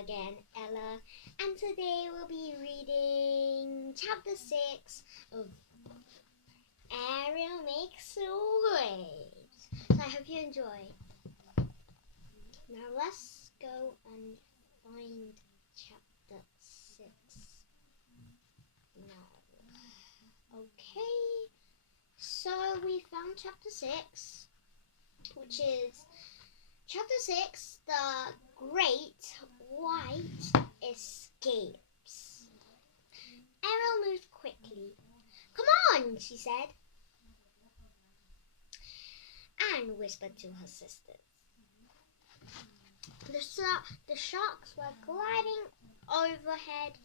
again, Ella, and today we'll be reading chapter 6 of Ariel Makes Waves. So I hope you enjoy. Now let's go and find chapter 6 now. Okay, so we found chapter 6, which is Chapter 6, The Great White Escapes. Ariel moved quickly. "Come on," she said, and whispered to her sisters. The sharks were gliding overhead.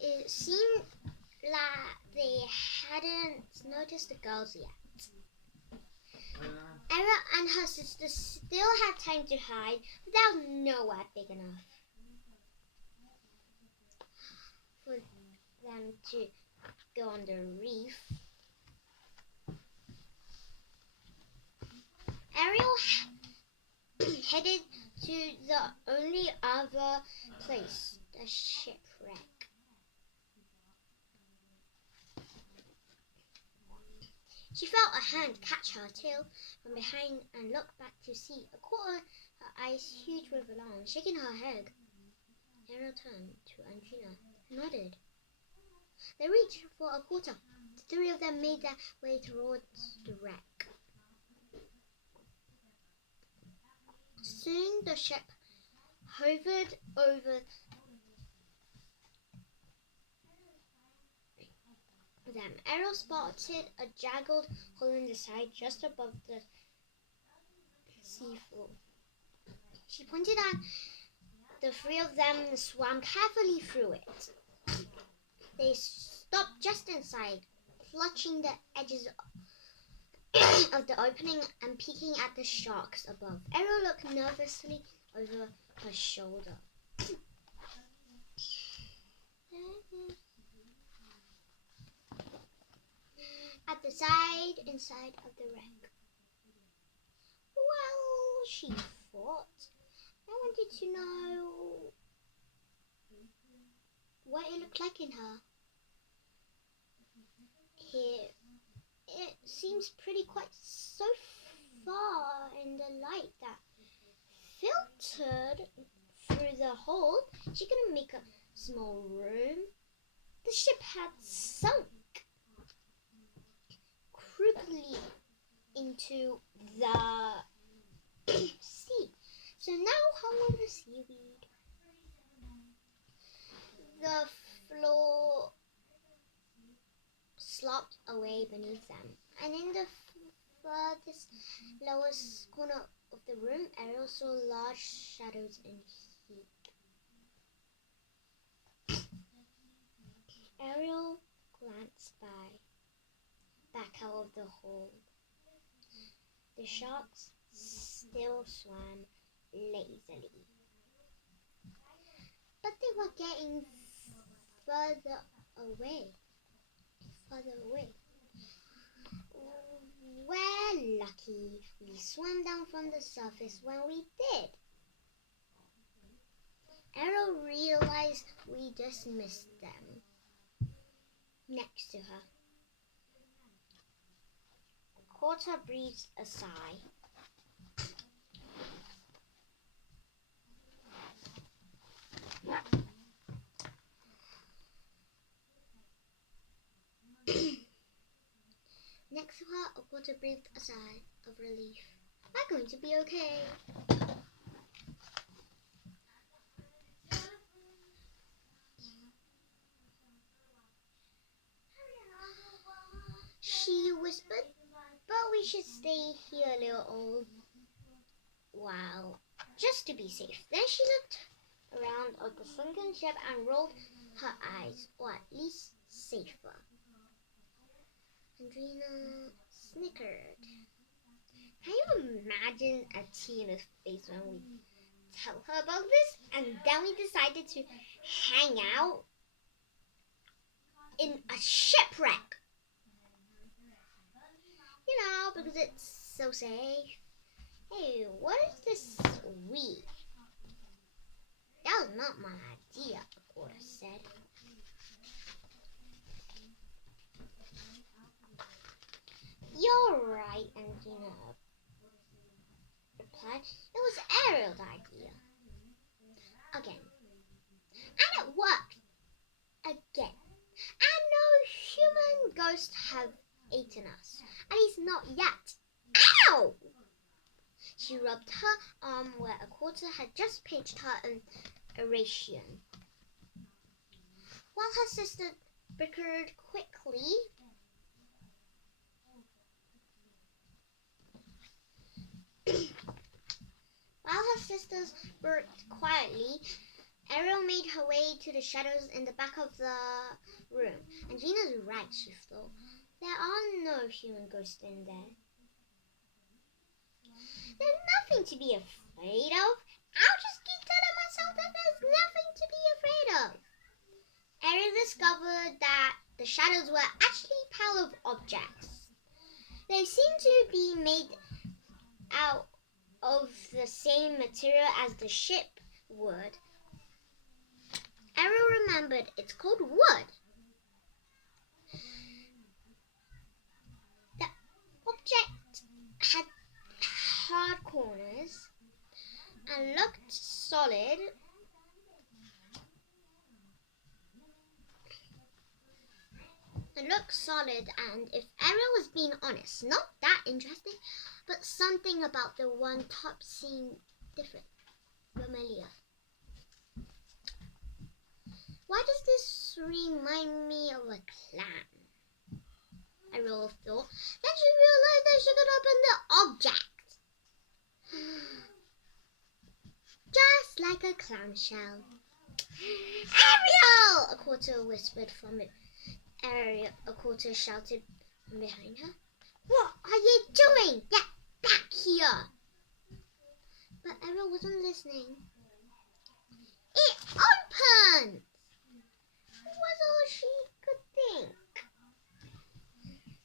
It seemed like they hadn't noticed the girls yet. Ariel and her sisters still had time to hide, but there was nowhere big enough for them to go on the reef. Ariel headed to the only other place, the shipwreck. She felt a hand catch her tail from behind and looked back to see. A quarter, her eyes huge with alarm, shaking her head. Ariel turned to Andrina, who nodded. They reached for a quarter. The three of them made their way towards the wreck. Soon the ship hovered over them. Ariel spotted a jagged hole in the side just above the seafloor. She pointed at the three of them swam carefully through it. They stopped just inside, clutching the edges of the opening and peeking at the sharks above. Ariel looked nervously over her shoulder. At the side inside of the wreck. Well, she thought, I wanted to know what it looked like in her. Here, it seems pretty quite so far in the light that filtered through the hole. She couldn't make a small room. The ship had sunk crookedly into the sea. So now hung over seaweed. The floor slopped away beneath them, and in the furthest lowest corner of the room, Ariel saw large shadows and heat. Ariel glanced back out of the hole. The sharks still swam lazily, but they were getting further away. We're lucky we swam down from the surface when we did. Ariel realized we just missed them. Next to her, Quarter breathed a sigh. Next to her, a Quarter breathed a sigh of relief. We're going to be okay. She whispered, but we should stay here a little while, just to be safe. Then she looked around at the sunken ship and rolled her eyes, or at least safer. Andrina snickered. Can you imagine a Tina's face when we tell her about this? And then we decided to hang out in a shipwreck. You know, because it's so safe. Hey, what is this we? That was not my idea, Aquata said. You're right, Angelina replied. It was Ariel's idea. Again. And it worked. Again. And no human ghosts have eaten us. At least not yet. Ow! She rubbed her arm where Aquata had just pinched her in Ariel. While her sister bickered quickly, Ariel made her way to the shadows in the back of the room. And Gina's right, she thought. There are no human ghosts in there. There's nothing to be afraid of. I'll just keep telling myself that there's nothing to be afraid of. Ariel discovered that the shadows were actually a pile of objects. They seemed to be made out of the same material as the ship would. Ariel remembered it's called wood. The object had hard corners and looked solid. And if Ariel was being honest, not that interesting, but something about the one top seemed different, familiar. Why does this remind me of a clam? Ariel thought. Then she realized that she could open the object. Just like a clamshell. Ariel! Aquata whispered from it. Aquata shouted from behind her. What are you doing? Get back here! But Ariel wasn't listening. It opened! Was all she could think.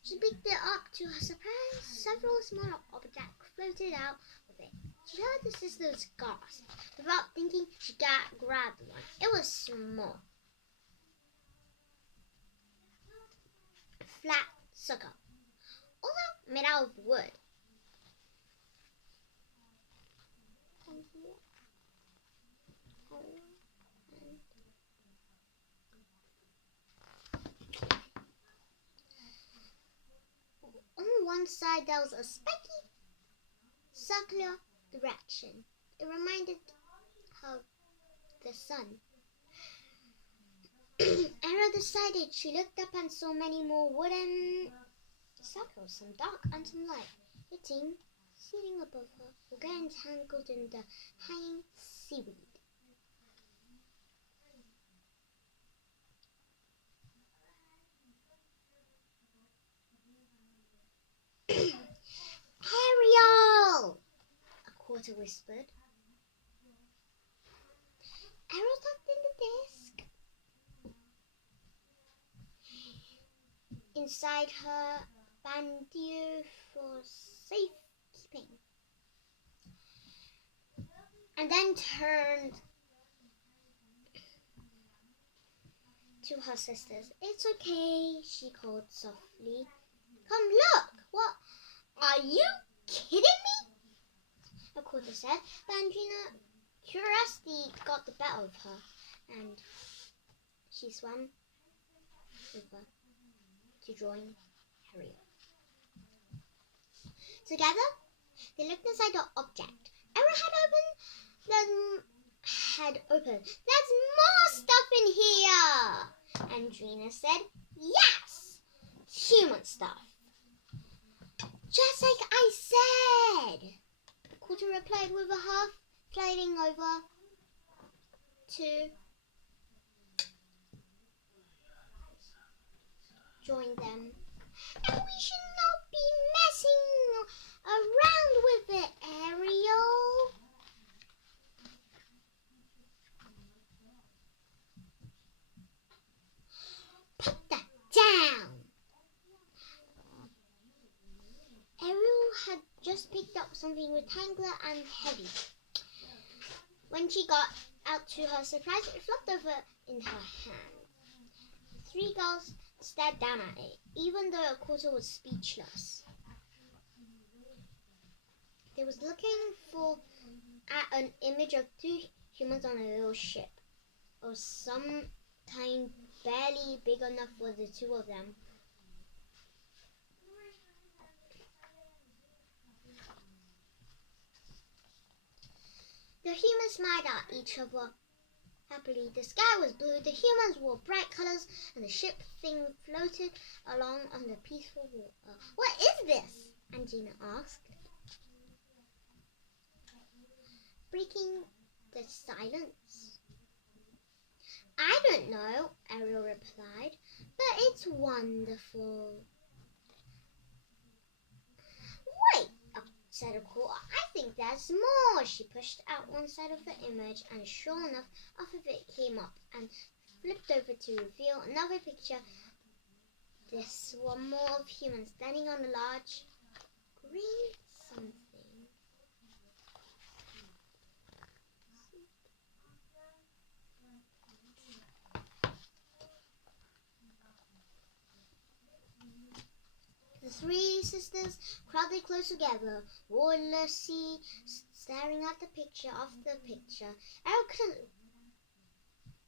She picked it up. To her surprise, several small objects floated out of it. She heard the sisters gasp. Without thinking, she grabbed one. It was small. Flat sucker, also made out of wood. On one side there was a spiky circular direction. It reminded her of the sun. Ariel decided. She looked up and saw many more wooden circles, some dark and some light, hitting, sitting above her, or getting tangled in the hanging seaweed. Ariel! Aquata whispered. Ariel tucked in the desk. Inside her bandier for safekeeping, and then turned to her sisters. It's okay, she called softly. Come look! What? Are you kidding me? Aquata said. Bandrina curiosity got the better of her, and she swam over to join Ariel. Together, they looked inside the object. Ariel had opened. There's more stuff in here! Andrina said. Yes! Human stuff. Just like I said! Aquata replied with a half sliding over to join them. And we should not be messing around with it, Ariel. Put that down. Ariel had just picked up something rectangular and heavy. When she got out, to her surprise, it flopped over in her hand. The three girls stared down at it, even though a quarter was speechless. They was looking at an image of two humans on a little ship, or some kind barely big enough for the two of them. The humans smiled at each other happily. The sky was blue, the humans wore bright colors, and the ship thing floated along on the peaceful water. "What is this?" Angina asked, breaking the silence. "I don't know," Ariel replied, "but it's wonderful." "Wait," said a quarter, "I think there's more." She pushed out one side of the image, and sure enough, half of it came up and flipped over to reveal another picture. This one more of humans standing on a large green something. The three sisters crowded close together, wordlessly staring at the picture after the picture. Ariel couldn't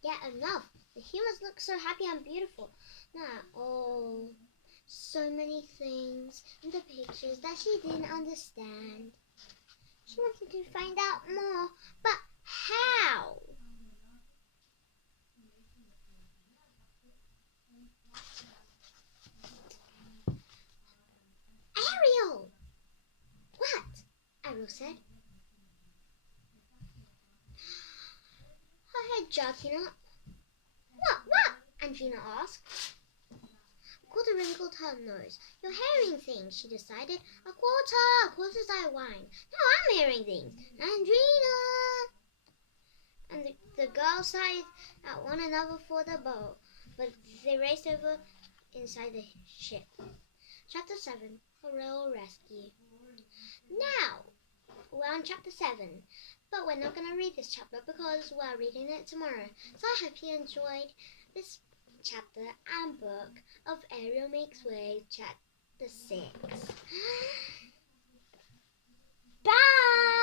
get enough. The humans looked so happy and beautiful. Now, so many things in the pictures that she didn't understand. She wanted to find out more, but how? "Ariel!" "What?" Ariel said, her head jerking up. What? Angina asked. Quarter wrinkled her nose. "You're hearing things," she decided. "A quarter's eye whined. "Now I'm hearing things. Angina!" And the girls sighed at one another for the boat, but they raced over inside the ship. Chapter 7, Ariel Rescue. Now, we're on chapter 7, but we're not going to read this chapter because we're reading it tomorrow. So I hope you enjoyed this chapter and book of Ariel Makes Waves, chapter 6. Bye!